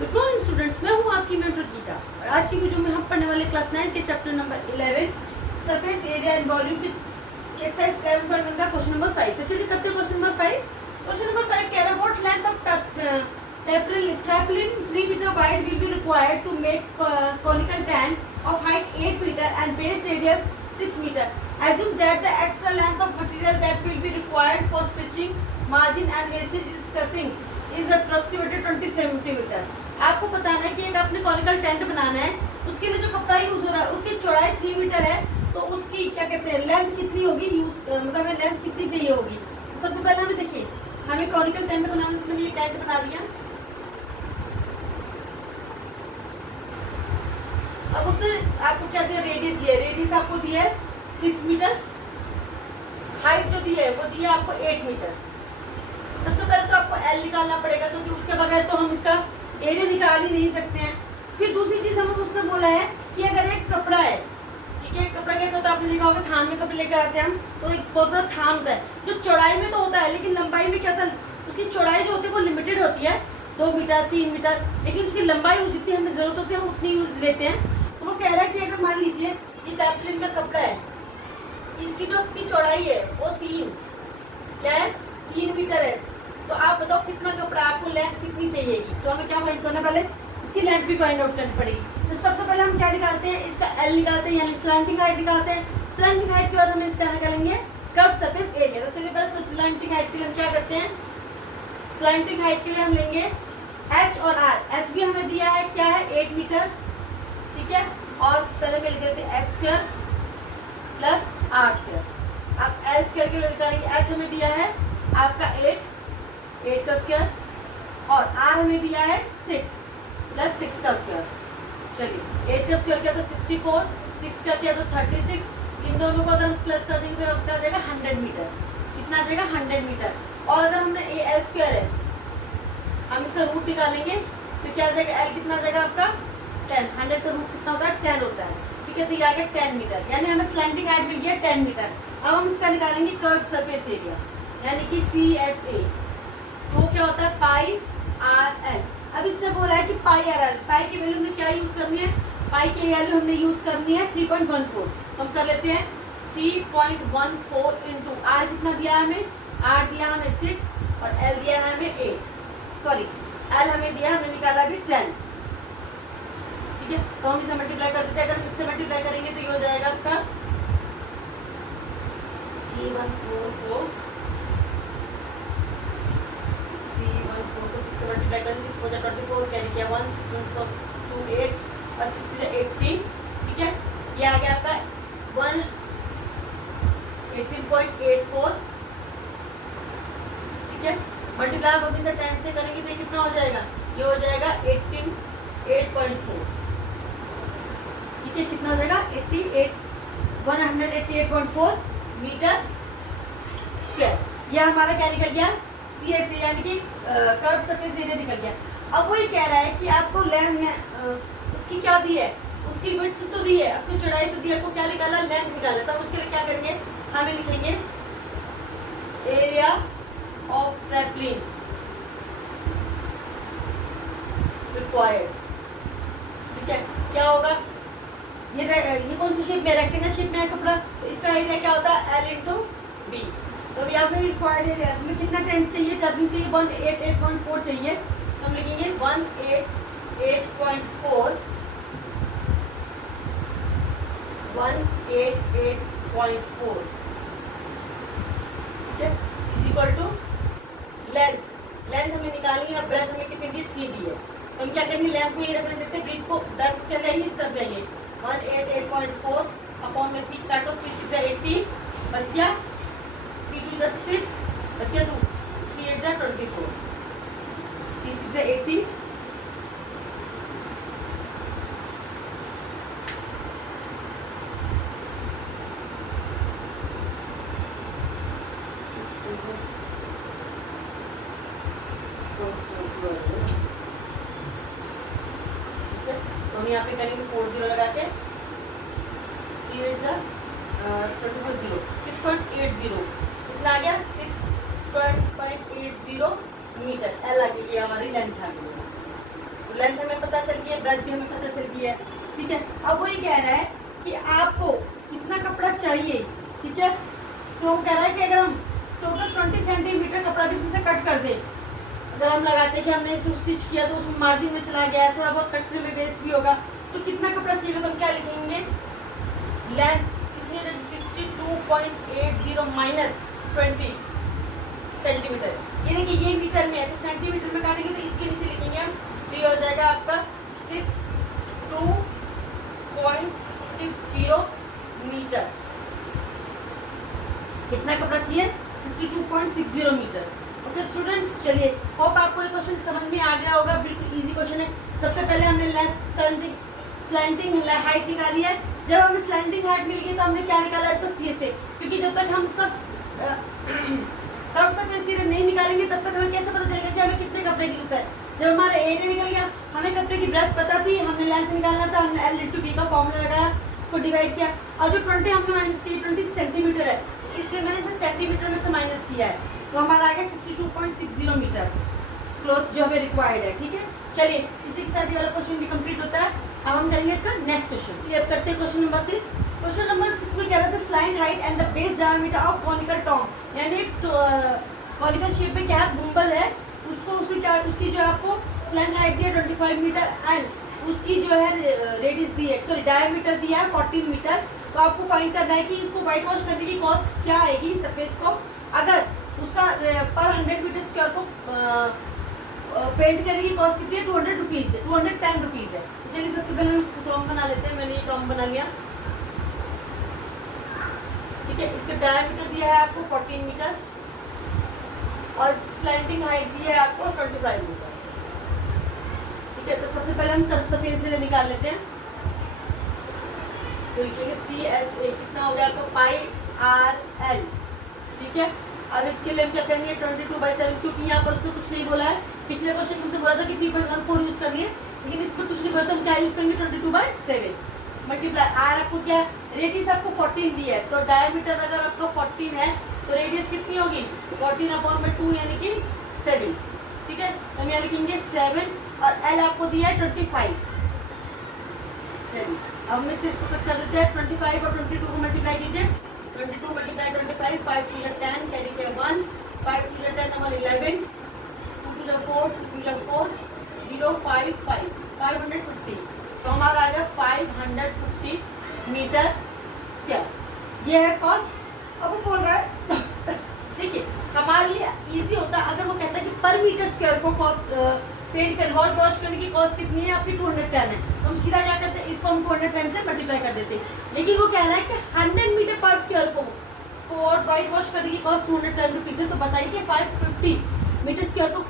Good morning students, मैं हूं आपकी मेंटर गीता और आज की वीडियो में हम पढ़ने वाले क्लास 9 के chapter number 11 surface area and volume की एक्सरसाइज 11.1 का क्वेश्चन नंबर 5। तो चलिए करते हैं क्वेश्चन नंबर 5। क्वेश्चन नंबर 5 कह रहा है what length of tarpaulin 3 metre wide will be required to make conical tank of height 8 metre and base radius 6 metre. Assume that the extra length of material that will be required for stitching, margin and wastage is cutting is approximately 20 centimeter. आपको बताना है कि एक आपने conical tent बनाना है, उसके लिए जो कपड़ा यूज हो रहा है उसकी चौड़ाई 3 मीटर है, तो उसकी क्या कहते हैं लेंथ कितनी होगी, मतलब हमें लेंथ कितनी चाहिए होगी. सबसे पहले हमें देखिए, हमें कॉनिकल टेंट बनाने के लिए टेंट बना दिया. अब उसने आपको क्या दिया, रेडियस दिया. रेडियस आपको दिया है 6 मीटर, हाइट जो दी है वो दी है आपको 8 मीटर. सबसे पहले तो आपको एल निकालना पड़ेगा, क्योंकि उसके बगैर तो हम इसका एरिया निकाल ही नहीं सकते हैं. फिर दूसरी चीज हमें उसने बोला है कि अगर एक कपड़ा है, ठीक है, कपड़ा कैसा होता है आपने देखा होगा, थान में कपड़े लेकर आते हैं हम, तो एक बहुत बड़ा थान होता है जो चौड़ाई में तो होता है, लेकिन लंबाई में क्या होता है, उसकी चौड़ाई जो होती है वो लिमिटेड होती है, 2 मीटर 3 मीटर, लेकिन उसकी लंबाई जितनी हमें जरूरत होती है हम उतनी यूज लेते हैं. तो वो कह रहा है कि अगर मान लीजिए ये टैपलिन का कपड़ा है, इसकी जो अपनी चौड़ाई है वो 3 मीटर है, तो आप बताओ कितना कपड़ा, आपको लेंथ कितनी चाहिएगी. तो हमें क्या फाइंड करना, पहले इसकी लेंथ भी फाइंड आउट करनी पड़ेगी. तो सबसे पहले हम क्या निकालते हैं, इसका एल निकालते हैं, यानी स्लैंटिंग हाइट निकालते हैं. स्लैंटिंग हाइट के बाद हम इसका निकालेंगे कर्व सरफेस एरिया. तो चलिए पहले स्लैंटिंग हाइट के लिए हम क्या करते हैं, स्लैंटिंग हाइट के लिए हम लेंगे एच और आर. एच भी हमें दिया है क्या है 8 मीटर, ठीक है, और पहले मिल गए थे X square plus R square. आप एल स्क्वायर के लिए निकालेंगे, एच हमें दिया है आपका 8 का स्क्वायर, और आर हमें दिया है 6 प्लस 6 का स्क्वायर. चलिए 8 का स्क्वायर किया तो 64, 6 का किया तो 36. इन दोनों को अगर हम प्लस कर देंगे तो क्या आ जाएगा 100 मीटर. कितना आ जाएगा 100 मीटर. और अगर हमने एल स्क्वायर है, हम इसका रूट निकालेंगे तो क्या आ जाएगा, एल कितना आ जाएगा आपका 10. 100 का रूट कितना होता है 10 होता है, ठीक है. तो ये आ गया 10 मीटर, यानी हमें स्लैंटिंग हाइट मिल गया 10 मीटर. अब हम इसका निकालेंगे कर्व सरफेस एरिया, यानी कि CSA. तो क्या होता है पाई आर एल. अब इसने बोला है कि पाई आर एल, पाई की वैल्यू हमने क्या यूज करनी है, पाई की वैल्यू हमने यूज करनी है 3.14. तो हम कर लेते हैं 3.14 इंटू आर. कितना दिया है हमें, आर दिया हमें 6 और एल दिया है हमें 8, सॉरी एल हमें दिया, हमने निकाला अभी 10, ठीक है. तो हम इसे मल्टीप्लाई कर देते हैं. अगर इससे मल्टीप्लाई करेंगे तो ये हो जाएगा आपका 3144 तो 6 से मल्टीप्लाई करें, 6 4 24, कैरी किया 1, 6 1 2 8 और 6 से 18, ठीक है. ये आ गया आपका 18.84, ठीक है. मल्टीप्लाई आप अभी से 10 से करेंगे तो ये कितना हो जाएगा, ये हो जाएगा 188.4, ठीक है. कितना हो जाएगा 188.4 मीटर स्क्वायर. यह हमारा क्या निकल गया, CSA यानी कि कर्व सरफेस एरिया निकल गया. अब वो ये कह रहा है कि आपको लेंथ में उसकी क्या दी है, उसकी विड्थ तो दी है, आपको चौड़ाई तो दी है, आपको क्या निकाला, लेंथ निकाला. तब उसके लिए क्या करेंगे, हमें लिखेंगे एरिया ऑफ ट्रैपलिन रिक्वायर्ड, ठीक है. क्या होगा, ये कौन सी शेप में, रेक्टेंगल शेप में है कपड़ा, तो इसका एरिया क्या होता है L इंटू बी. तो यहाँ पे रिक्वायर्ड एरिया हमें कितना टेंट चाहिए, टर्बिंग चाहिए 188.4 चाहिए. तो हम लिखेंगे 188.4 ठीक है, is equal to length. Length हमें निकालनी है, ब्रेथ हमें कितनी दी 3 दी है. तो हम क्या करेंगे, लेंथ को ये रखने देते हैं, ब्रीथ को ब्रेथ को क्या करेंगे, इस तरफ लेंगे 188.4 अपॉन में 3 काटो, 3 6 18 बच गया, 3 2 6 बच गया 2, 3 8 24, 3 6 18, हम यहाँ पे करेंगे 40 लगा के 3 8 24 6.80, कितना आ गया 6.80 मीटर. एल आ गई, ये हमारी लेंथ आ गई. लेंथ हमें पता चल गई है, ब्रेथ भी हमें पता चल गई है, ठीक है। अब वो ये कह रहा है कि आपको कितना कपड़ा चाहिए, ठीक है। तो वो कह रहा है कि अगर हम टोटल 20 सेंटीमीटर कपड़ा भी इसमें से कट कर दें, अगर हम लगाते हैं कि हमने इसे स्टिच किया तो उसमें मार्जिन में चला गया है, थोड़ा बहुत कटने में वेस्ट भी होगा, तो कितना कपड़ा चाहिए, तो हम क्या लिखेंगे, लेंथ कितनी है, 62.80 माइनस 20 सेंटीमीटर। ये देखिए ये मीटर में है, तो सेंटीमीटर में काटेंगे तो इसके नीचे लिखेंगे हम, तो ये हो जाएगा आपका 62.60 मीटर। कितना कपड़ा चाहिए, 62.60 मीटर। ओके स्टूडेंट्स, चलिए होप आपको ये क्वेश्चन समझ में आ गया होगा, बिल्कुल इजी क्वेश्चन है। सबसे पहले हमने लेंथ स्लैंटिंग हाइट निकाली है। जब हमें स्लैंटिंग हाइट मिल गई तो हमने क्या निकाला, इसका सी से, क्योंकि जब तक हम इसका तब तक सीधे नहीं निकालेंगे तब तक हमें कैसे पता चलेगा कि हमें कितने कपड़े की जरूरत है। जब हमारा एरिया निकल गया, हमें कपड़े की ब्रेथ पता थी, हमने लेंथ निकालना था, हमने L/B का फॉर्मूला लगाया, को डिवाइड किया, और जो 20 हमने माइनस किया 20 सेंटीमीटर है, इसलिए मैंने इसे सेंटीमीटर में से माइनस किया है, तो हमारा आ गया 62.60 मीटर क्लॉथ जो हमें रिक्वायर्ड है, ठीक है। चलिए इसी के साथ ये वाला क्वेश्चन भी कंप्लीट होता है। अब हम करेंगे इसका नेक्स्ट क्वेश्चन। ये अब करते हैं क्वेश्चन नंबर 6। क्वेश्चन नंबर 6 में कह रहा था slide height and the base diameter of conical tong, यानी कॉनिकल शेप में क्या है, गुंबद है, उसको उसकी क्या, उसकी जो आपको स्लाइड हाइट दी है 25 मीटर एंड उसकी जो है रेडियस दी है, सॉरी डायमीटर दिया है 14 मीटर। तो आपको फाइंड करना है कि इसको व्हाइट वॉश करने की कॉस्ट क्या आएगी सरफेस को, अगर उसका पर 100 मीटर स्क्वायर को पेंट करने की कॉस्ट कितनी है, 200 रुपीज़ है, 210 रुपीज़ है। चलिए सबसे पहले हम टॉम बना लेते हैं। मैंने ये टॉम बना लिया, ठीक है। इसका डायमीटर दिया है आपको 14 मीटर और स्लैंटिंग हाइट दी है आपको 25 मीटर, ठीक है। तो सबसे पहले हम सरफेस से निकाल लेते हैं। तो लिखेंगे CSA, कितना हो गया आपका πRL, ठीक है। अब इसके लिए हम क्या करेंगे, 22/7, क्योंकि यहाँ पर उसको कुछ नहीं बोला है। पिछले क्वेश्चन में से बोला था कि 3.14 यूज करनी है, लेकिन इसमें कुछ नहीं बोला, तो हम क्या यूज करेंगे 22/7 मल्टीप्लाई आर। आपको क्या रेडियस आपको 14 दी है, तो डायमीटर अगर आपका 14 है तो रेडियस कितनी होगी, 14/2 यानी कि 7, ठीक है। हम यहाँ लिखेंगे 7 और एल आपको दिया है 25। चलिए अब हम इसे इसको कट कर देते हैं। 25 और 22 को मल्टीप्लाई कीजिए, 22 मल्टीप्लाई 25, 5 to the 10, कैरी किया 1, 5 to the 10 number 11, 2 to the 4, 2 to the 4, 0, 5, 5, 550। तो हमारा आएगा 550 मीटर स्क्वायर, ये है कॉस्ट। अब वो बोल रहा है ठीक है, हमारे लिए इजी होता अगर वो कहता है कि पर मीटर स्क्वायर को कॉस्ट पेंट कर वॉश करने की कॉस्ट कितनी है आपकी, 210 है। तो हम सीधा क्या करते हैं, इसको हम 210 से मल्टीप्लाई कर देते हैं। लेकिन वो कह रहा है कि 100 मीटर पर स्क्वायर को वाइट वॉश करने की कॉस्ट 210 रुपीज़ है। तो बताइए कि 550 मीटर स्क्वायर को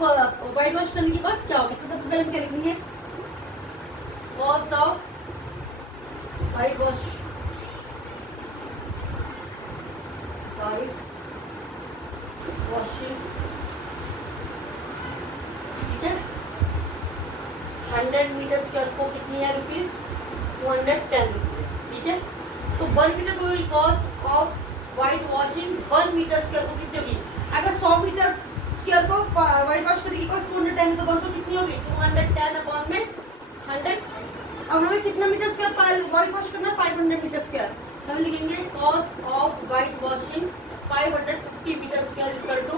वाइट वॉश करने की कॉस्ट क्या होगी। तो सबसे पहले हम क्या लिखेंगे, cost of white wash, washing, ठीक है। 100 मीटर स्क्वायर को कितनी है रुपीज़, 210 रुपीज़, ठीक है। तो 1 मीटर को cost of white washing 1 metre square को कितनी होगी, अगर 100 मीटर स्क्वायर को वाइट वॉश करने की कॉस्ट 210 तो 1 तो कितनी होगी, 210/100। अब हमें कितना मीटर स्क्वायर वाइट वॉश करना है, 500 मीटर स्क्वायर। हम लिखेंगे cost of white washing 550 metre square equal to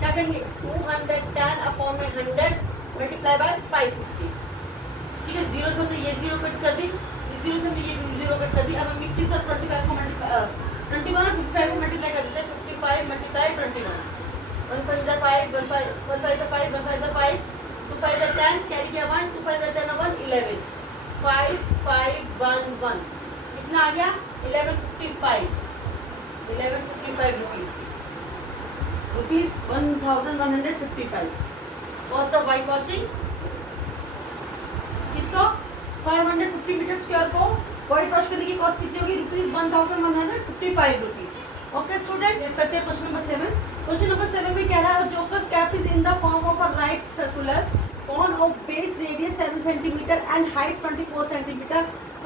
क्या करेंगे, 210/100 मल्टीप्लाई बाय 550, ठीक है। 0 से हमने ये 0 कट कर दी, 0 से हमने ये 0 कट कर दी। अब हम 21 और 25 को मल्टीप्लाई 21 और 55 को मल्टीप्लाई कर देते हैं। 55 मल्टीप्लाई 21, 1 5 5, 1 5 5, 1 5 5, 2 5 10, कैरी किया 1, 2 5 10 1 11, 5511 कितना आ गया, 1155 rupees 1155 cost of white washing. इसको 550 मीटर स्क्वायर को वाइट वॉश करने की कॉस्ट कितनी होगी, रुपीज़ 1155 रुपीज़। ओके स्टूडेंट, करते हैं क्वेश्चन नंबर 7। क्वेश्चन नंबर 7 में कह रहा है jokers cap is in the form of a right circular cone of base radius 7 cm and height 24 cm.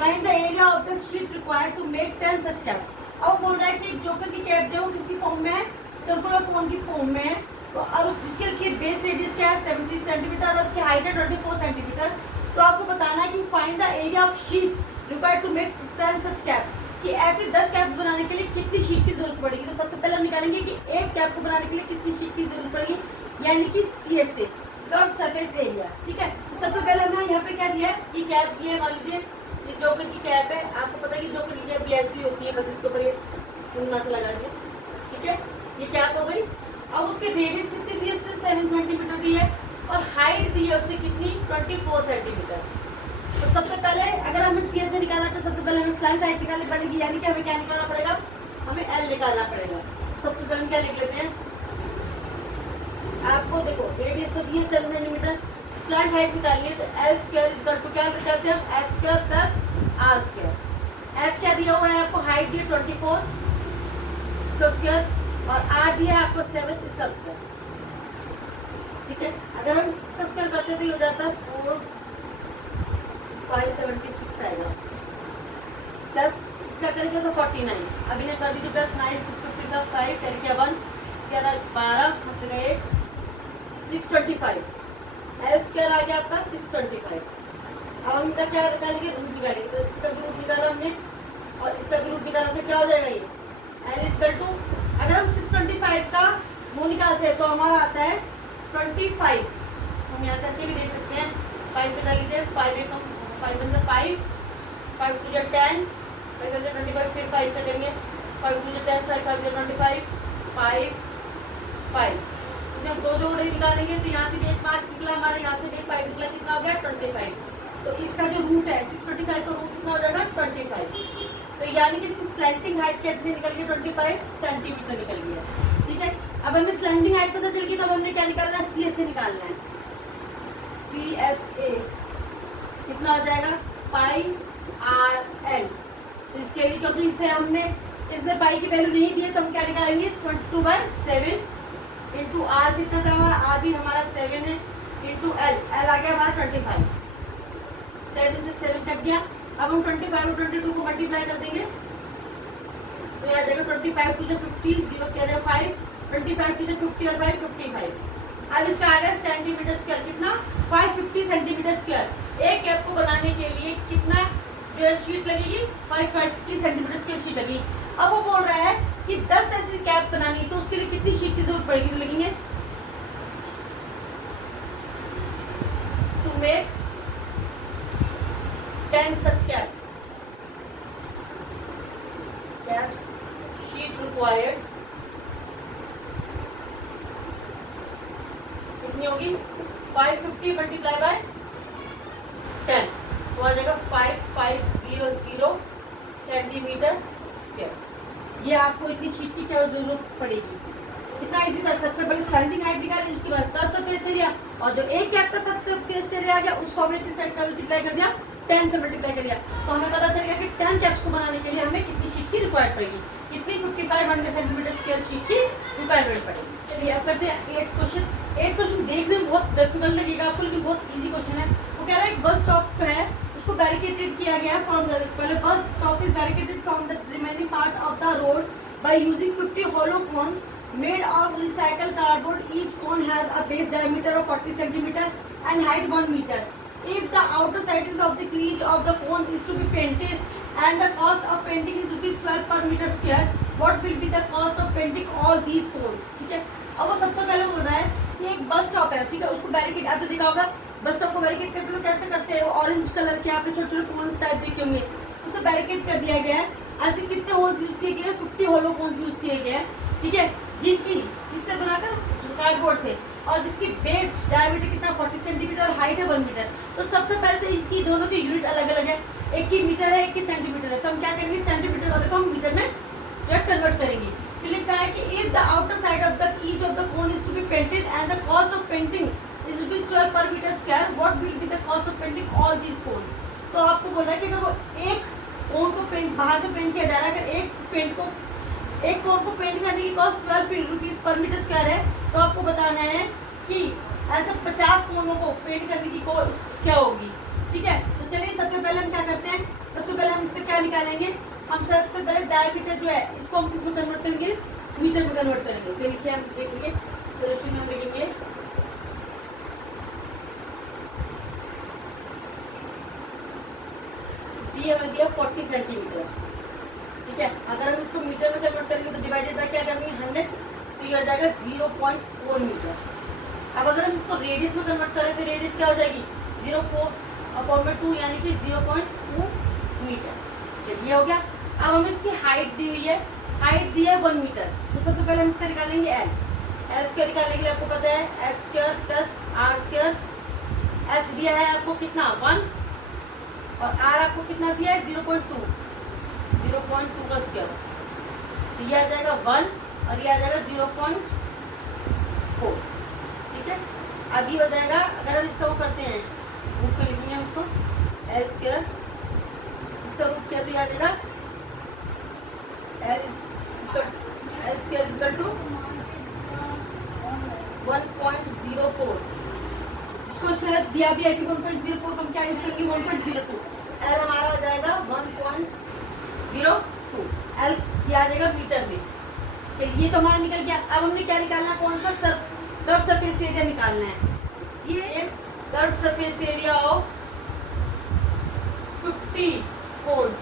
Find the area of the sheet required to make 10 such caps. अब बोल रहा है कि एक जोकर की कैप जो किसकी form में है, सर्कुलर कोन की फॉर्म में है। तो और जिसके बेस रेडियस क्या है 70 सेंटीमीटर और उसकी हाइट है 24 centimetre. Of sheet required to make 10 such caps, कि ऐसे 10 कैप बनाने के लिए कितनी शीट की जरूरत पड़ेगी। तो सबसे पहले हम निकालेंगे कि एक कैप को बनाने के लिए कितनी शीट की जरूरत पड़ेगी, यानी कि CSA, कर्व सरफेस एरिया। ठीक है, तो सबसे पहले हमने यहाँ पे क्या दिया है कि कैप दिया है, मान लीजिए ये जोकर की कैप है, आपको पता है कि जोकर की कैप भी ऐसी होती है, बस इसके ऊपर ये सुन्ना से लगा दिया। ठीक है, ये कैप हो गई। अब उसके रेडियस कितनी दी है, 7 सेंटीमीटर दी है, और हाइट दी है उसने कितनी, 24 सेंटीमीटर। तो सबसे पहले अगर हमें CSA निकालना है तो सबसे पहले हमें स्लैंट हाइट निकालनी पड़ेगी, यानी कि हमें क्या निकालना पड़ेगा, हमें L निकालना पड़ेगा। सबसे पहले हम क्या लिख लेते हैं, आपको देखो रेडियस तो दी है 7 सेंटीमीटर, स्लैंट हाइट निकालनी है तो L स्क्वायर इक्वल टू क्या करते हैं हम, H square plus R square. H क्या दिया हुआ है आपको, हाइट दी है 24 इसका स्क्वायर, और R दिया है आपको 7 इसका स्क्वायर। ठीक है, अगर हम इसका स्क्वायर करते तो ये हो जाता है 576 आएगा, प्लस इसका करेंगे तो 49, अभी ने कर दीजिए प्लस 9 650 का 5 10 के 1 11 12 हंस गए 625, L स्क्वायर आ गया आपका 625। अब हम इनका क्या निकालेंगे, रूट निकालेंगे, तो इसका भी रूट निकाला हमने और इसका भी रूट निकाला तो क्या हो जाएगा ये L इक्वल टू, अगर हम 625 का वो निकालते हैं तो हमारा आता है 25, हम यहाँ करके भी देख सकते हैं, 5 से कर लीजिए, 5 5 1 5 5 2 10 5 25, फिर 5 से करेंगे 5 2 10 5 5 25 5 5, इसमें हम दो जोड़े निकालेंगे तो यहाँ से भी एक 5 निकला हमारा, यहाँ से भी एक 5 निकला, कितना हो गया 25। तो इसका जो रूट है 625 का रूट कितना हो जाएगा 25। तो यानी कि इसकी स्लैंटिंग हाइट कितनी निकल गई, 25 सेंटीमीटर निकल गई है। ठीक है, अब हमें स्लैंटिंग हाइट पता चल गई, तो अब हमने क्या निकालना है, CSA निकालना है। CSA कितना हो जाएगा, पाई RL। तो इसके लिए क्योंकि इसे हमने इसमें पाई की वैल्यू नहीं दी है तो हम क्या निकालेंगे, 22/7 इंटू R कितना था हमारा, R भी हमारा 7 है, इंटू L, L आ गया हमारा 25, 7 से 7 कट गया। अब हम 25 और 22 को मल्टीप्लाई कर देंगे तो यह आ जाएगा 25 टू 50 0 क्या जाएगा 5, 25 टू 50 और 5 55। अब इसका आ गया सेंटीमीटर स्क्वायर, कितना 550 सेंटीमीटर स्क्वायर। एक कैप को बनाने के लिए कितना जो है शीट लगेगी, 550 सेंटीमीटर स्क्वायर शीट लगेगी। अब वो बोल रहा है कि 10 ऐसी कैप बनानी तो उसके लिए कितनी शीट की जरूरत पड़ेगी, तो लिखेंगे to make 10 such caps, sheet required कितनी होगी, 550 मल्टीप्लाई बाय 10 तो आ जाएगा 5500 सेंटीमीटर स्क्वायर। ये आपको इतनी शीट की क्या जरूरत पड़ेगी, कितना इजी था। सबसे पहले स्लैंटिंग हाइट निकाली, उसके बाद कर्व सरफेस एरिया, और जो एक कैप का सरफेस एरिया आ गया उसको हमने किस साइड का मल्टीप्लाई कर दिया, 10 से मल्टीप्लाई कर दिया। तो हमें पता चल गया कि 10 कैप्स को बनाने के लिए हमें कितनी शीट की रिक्वायर्ड पड़ेगी, कितनी 5500 सेंटीमीटर स्क्वायर शीट की रिक्वायरमेंट पड़ेगी। चलिए अब करते हैं 8 क्वेश्चन। 8 क्वेश्चन देखने में बहुत डिफिकल्ट लगेगा आपको, लेकिन बहुत इजी क्वेश्चन है। वो कह रहा है एक बस स्टॉप है, उसको बैरिकेटेड किया गया है फ्रॉम द, पहले bus stop is barricaded from the remaining part of the road by using 50 hollow cones made of recycled cardboard. Each cone has a base diameter of 40 centimeter and height 1 meter. If the outer sides of the crease of the cone is to be painted and the cost of painting is ₹12 per meter square, what will be the cost of painting all these cones? ठीक है, अब वो सबसे पहले बोल रहा है कि एक बस स्टॉप है, ठीक है, उसको बैरिकेड, आपने देखा होगा बस स्टॉप को बैरिकेड करते तो कैसे करते हैं, ऑरेंज कलर के यहाँ पे छोटे छोटे कोन्स टाइप देखे होंगे, उसे बैरिकेड कर दिया गया है। ऐसे कितने होल्स यूज किए गए हैं, 50 होलो कोन्स यूज किए गए हैं, ठीक है, जिससे बनाकर कार्डबोर्ड से, और जिसकी बेस डायमीटर कितना 40 सेंटीमीटर और हाइट है 1 मीटर। तो सबसे पहले तो इनकी दोनों की यूनिट अलग अलग है, एक की मीटर है एक की सेंटीमीटर है, तो हम क्या करेंगे सेंटीमीटर वाले को हम मीटर में जो है कन्वर्ट करेंगे। फिर लिखा है कि if the outer side of the each of the cone is to be painted and the cost of painting is ₹12 per metre square, what will be the cost of painting all these cone. तो आपको बोल रहा है कि अगर वो एक कोन को पेंट बाहर से पेंट किया जा रहा है, अगर एक कोन को पेंट करने की कॉस्ट ₹12 पर मीटर स्क्वायर है, तो आपको बताना है कि ऐसे 50 कोनों को पेंट करने की कॉस्ट क्या होगी। ठीक है, तो चलिए सबसे पहले हम क्या करते हैं, सबसे पहले हम इस पर क्या निकालेंगे, हम सबसे पहले डायमीटर जो है इसको हम किसमें कन्वर्ट करेंगे, मीटर में कन्वर्ट करेंगे। तो लिखिए हम देखेंगे सोल्यूशन में हम लिखेंगे बी हमें दिया 40 सेंटीमीटर, ठीक है। अगर हम इसको मीटर में कन्वर्ट करेंगे तो डिवाइडेड बाय क्या करेंगे 100, तो ये हो जाएगा 0.4 मीटर। अब अगर हम इसको रेडियस में कन्वर्ट करें तो रेडियस क्या हो जाएगी 0.4/2 यानी कि 0.2 मीटर। चलिए हो गया। अब हमें इसकी हाइट दी हुई है, हाइट दी है 1 मीटर, तो सबसे पहले हम इसका निकालेंगे एल। एल स्क्वायर निकालने के लिए आपको पता है H square plus R square. H दिया है आपको कितना 1 और आर आपको कितना दिया है 0.2 का स्क्वायर, तो ये आ जाएगा 1 और ये आ जाएगा 0.4, ठीक है। अब ये हो जाएगा, अगर हम इसका वो करते हैं रूट में लिखेंगे हम इसको एल स्क्वायर, इसका रूट क्या तो ये आ जाएगा एल स्क्वायर इक्वल टू 1.04। इसको इसमें दिया भी है कि 1.04, तो हम क्या यूज करेंगे 1.02। एल हमारा हो जाएगा 1.02, एल ये आ जाएगा मीटर में। चलिए ये तो हमारा निकल गया। अब हमने क्या निकालना है, कौन सा कर्व सरफेस एरिया निकालना है। ये curve surface area of 50 cones,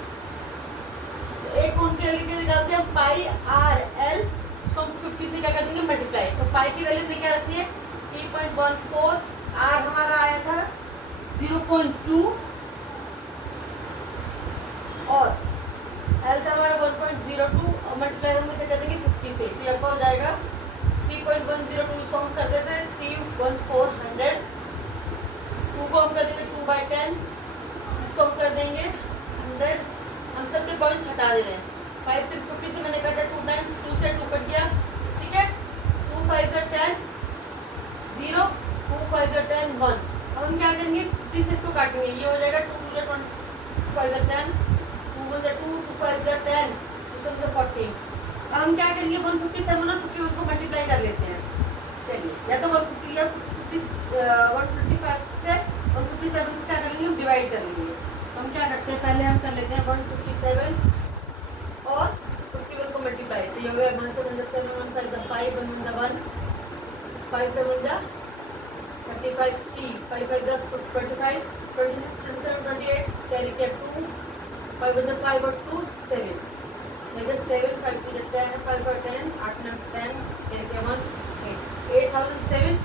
तो एक कोन के लिए निकालते हैं पाई आर एल, उसको हम 50 से क्या कर देंगे मल्टीप्लाई, तो पाई की वैल्यू में क्या रखनी है 3.14, आर हमारा आया था 0.2 और एल था हमारा 1.02 और मल्टीप्लाई हम इसे कर देंगे 50 से, तो आपका हो जाएगा 3.102, इसको हम कर देते हैं 31400, 2 को हम कर देंगे 2/10, इसको हम कर देंगे 100। हम सबके पॉइंट्स हटा दे रहे हैं, 5 से 50 से मैंने काटा 2 टाइम्स, 2 से 2 कट गया, ठीक है। 2 5 10 0, 2 5 10 1। अब हम क्या करेंगे 50 से इसको काटेंगे, ये हो जाएगा 2 2 5 10, 2 1 2 2 5 10, 2 7 14। अब हम क्या करेंगे 157 और 51 को मल्टीप्लाई कर लेते हैं। चलिए या तो 150 या 155 से 157 को क्या करेंगे हम डिवाइड कर लेंगे। हम क्या करते हैं पहले हम कर लेते हैं 157 और 51 को मल्टीप्लाई, तो ये हो गया 1 7 7 1 5 5 1 1 5 7 35 3 5 5 25 26 27 28 कैरी किया 2 5 5 और 2 7 7 5 2 10 5 और 10 8 9 10 कैरी किया 1 8 8007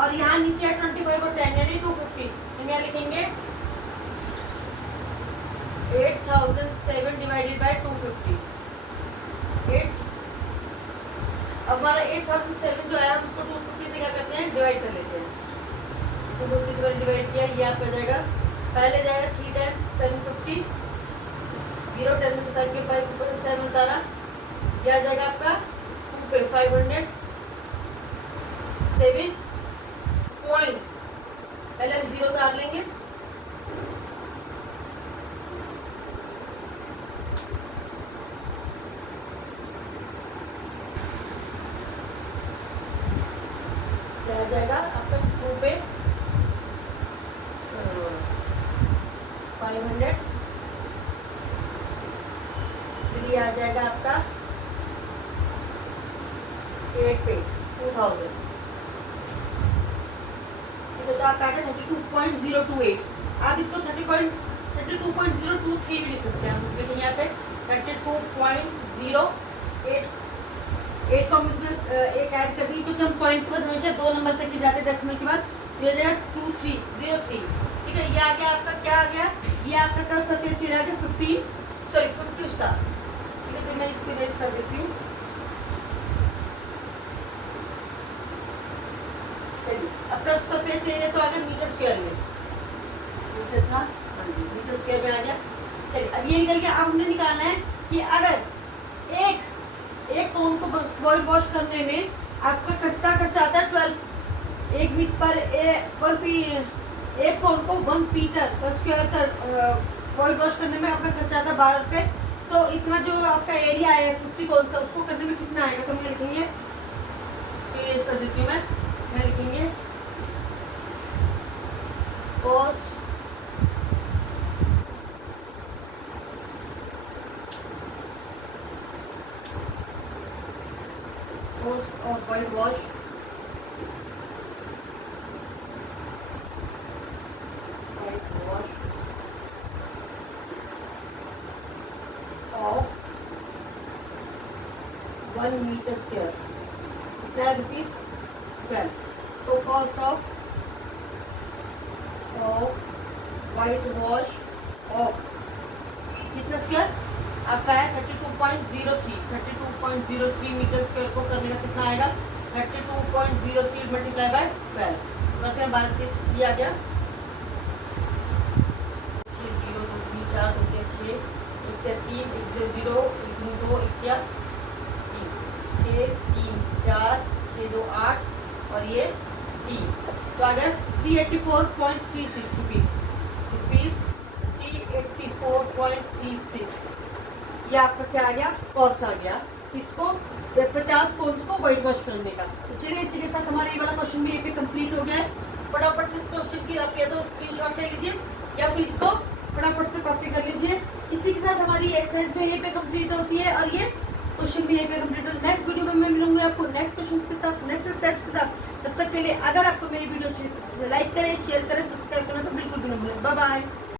और यहाँ नीचे है 25 और 10 यानी 250, हम यहाँ लिखेंगे 8007 डिवाइडेड बाय 250। अब हमारा 8007 जो है हम इसको 250 से क्या करते हैं डिवाइड कर लेते हैं, 250 से डिवाइड किया, ये आपका जाएगा पहले जाएगा 3 टाइम्स 750, 0 10 में उतार के 5 ऊपर से 7 उतारा, यह आ जाएगा आपका 2 पे 500 7 पॉइंट, पहले हम 0 उतार लेंगे, आ जाएगा आपका 2 पे 500, फिर ये आ जाएगा आपका 8 पे 2000, तो आप काटे 32.028। आप इसको 32.023 भी लिख सकते हैं, हम लिखेंगे यहाँ पे 32.088 को हम इसमें एक ऐड कर देंगे क्योंकि हम पॉइंट के बाद हमेशा 2 नंबर तक जाते हैं डेसिमल के बाद, तो ये जाएगा 2303, ठीक है। ये आ गया आपका क्या आ गया, ये आपका कर्व सरफेस एरिया आ गया 50 उसका, ठीक है। तो मैं इसको रेस कर देती हूँ, अब कर्व सरफेस एरिया तो आ गया मीटर स्क्वायर में, मीटर था हाँ जी मीटर स्क्वायर में आ गया। चलिए अब ये निकल गया। अब हमने निकालना है कि अगर एक कोन को वॉइड वॉश करने में आपका कितना खर्चा आता है 12, एक मीटर पर एक कोन को 1 मीटर पर स्क्वायर वॉइड वॉश करने में आपका खर्चा आता है 12 रुपये। तो इतना जो आपका एरिया है 50 कोन्स का उसको करने में कितना आएगा, तो मैं लिखेंगे, तो ये कर देती हूँ मैं लिखेंगे cost of white wash 1 metre square, 12 rupees 12। तो cost of white wash of कितना स्क्वायर आपका है 32.03 मीटर स्क्वायर को करने का कितना आएगा 32.03 मल्टीप्लाई बाय 12 करते हैं 12 के ये आ गया 6 0 2 3 4 2 6 1 3 1 0 1 2 1 6 3 4 6 2 8 और ये 3 तो आ गया 384.36 रुपीज 384.36। ये आपका क्या आ गया कॉस्ट आ गया इसको 50 कोन्स को व्हाइट वॉश करने का। तो चलिए इसी के साथ हमारा ये वाला क्वेश्चन भी ये पे कंप्लीट हो गया है। फटाफट से इस क्वेश्चन की आप या तो स्क्रीनशॉट ले लीजिए या फिर इसको फटाफट से कॉपी कर लीजिए। इसी के साथ हमारी एक्सरसाइज में ये पे कंप्लीट होती है और ये क्वेश्चन भी ये पे कंप्लीट होता है। नेक्स्ट वीडियो में मैं मिलूंगी आपको नेक्स्ट क्वेश्चन के साथ, नेक्स्ट एक्सरसाइज के साथ। तब तक के लिए अगर आपको मेरी वीडियो अच्छी लगे तो लाइक करें, शेयर करें, सब्सक्राइब करना तो बिल्कुल भी ना भूलें। Bye bye.